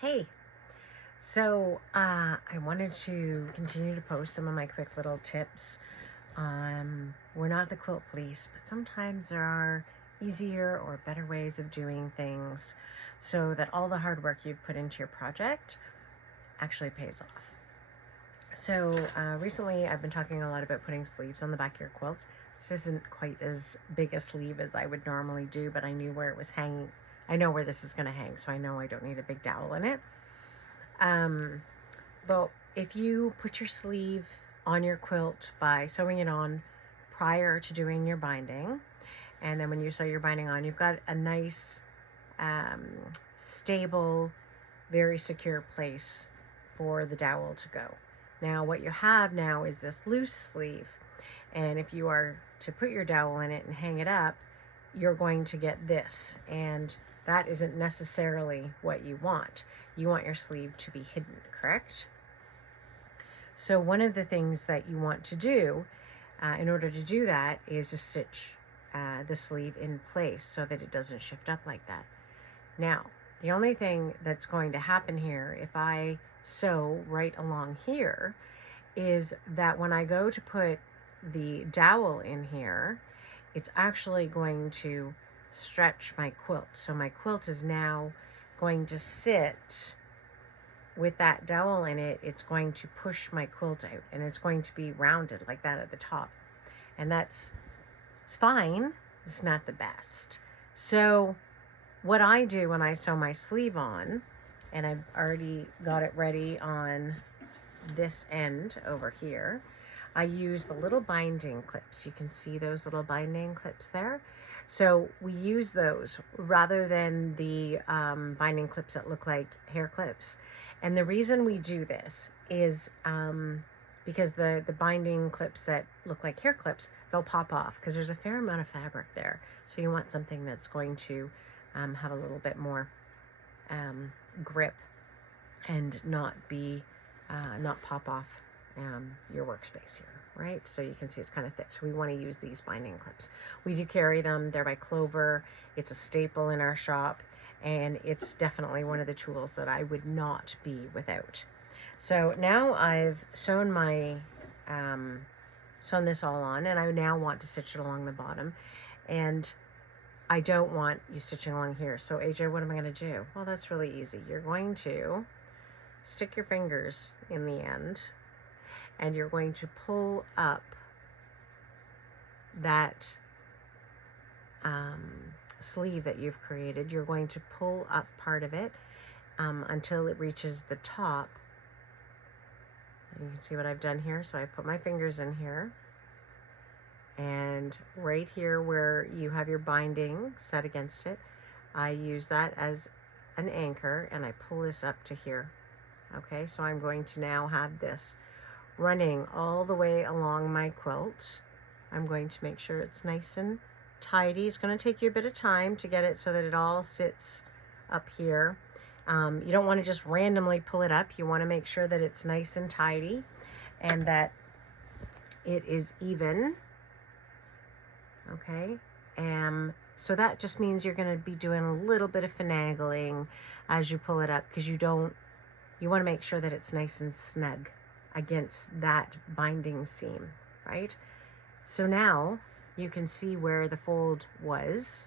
Hey, I wanted to continue to post some of my quick little tips. We're not the quilt police, but sometimes there are easier or better ways of doing things so that all the hard work you've put into your project actually pays off. Recently I've been talking a lot about putting sleeves on the back of your quilts. This isn't quite as big a sleeve as I would normally do, but I knew where it was hanging. I know where this is going to hang, so I know I don't need a big dowel in it. But if you put your sleeve on your quilt by sewing it on prior to doing your binding, and then when you sew your binding on, you've got a nice, stable, very secure place for the dowel to go. Now, what you have now is this loose sleeve, and if you are to put your dowel in it and hang it up, you're going to get this, and that isn't necessarily what you want. You want your sleeve to be hidden, correct? So one of the things that you want to do in order to do that is to stitch the sleeve in place so that it doesn't shift up like that. Now, the only thing that's going to happen here, if I sew right along here, is that when I go to put the dowel in here, it's actually going to stretch my quilt. So my quilt is now going to sit with that dowel in it. It's going to push my quilt out, and it's going to be rounded like that at the top. And it's fine. It's not the best. So what I do when I sew my sleeve on, and I've already got it ready on this end over here, I use the little binding clips. You can see those little binding clips there. So we use those rather than the binding clips that look like hair clips. And the reason we do this is because the binding clips that look like hair clips, they'll pop off because there's a fair amount of fabric there. So you want something that's going to have a little bit more grip and not pop off your workspace here, right? So you can see it's kind of thick. So we want to use these binding clips. We do carry them. They're by Clover. It's a staple in our shop, and it's definitely one of the tools that I would not be without. So now I've sewn sewn this all on, and I now want to stitch it along the bottom, and I don't want you stitching along here. So AJ, what am I going to do? Well, that's really easy. You're going to stick your fingers in the end, and you're going to pull up that sleeve that you've created. You're going to pull up part of it until it reaches the top. And you can see what I've done here. So I put my fingers in here, and right here where you have your binding set against it, I use that as an anchor, and I pull this up to here. Okay, so I'm going to now have this running all the way along my quilt. I'm going to make sure it's nice and tidy. It's going to take you a bit of time to get it so that it all sits up here. You don't want to just randomly pull it up. You want to make sure that it's nice and tidy and that it is even. Okay, so that just means you're going to be doing a little bit of finagling as you pull it up, because you want to make sure that it's nice and snug against that binding seam, right? So now you can see where the fold was,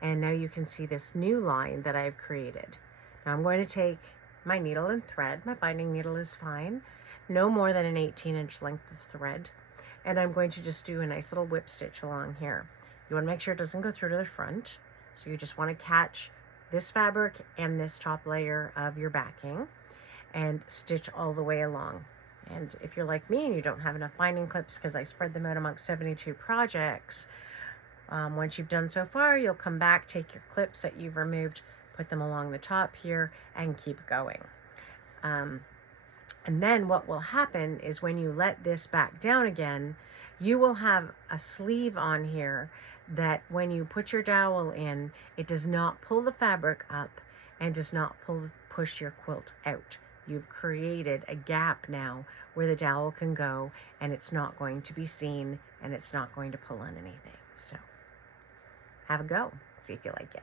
and now you can see this new line that I've created. Now I'm going to take my needle and thread. My binding needle is fine, no more than an 18-inch length of thread, and I'm going to just do a nice little whip stitch along here. You want to make sure it doesn't go through to the front, so you just want to catch this fabric and this top layer of your backing and stitch all the way along. And if you're like me and you don't have enough binding clips, because I spread them out amongst 72 projects, once you've done so far, you'll come back, take your clips that you've removed, put them along the top here, and keep going. And then what will happen is when you let this back down again, you will have a sleeve on here that when you put your dowel in, it does not pull the fabric up and does not push your quilt out. You've created a gap now where the dowel can go, and it's not going to be seen, and it's not going to pull on anything. So have a go. See if you like it.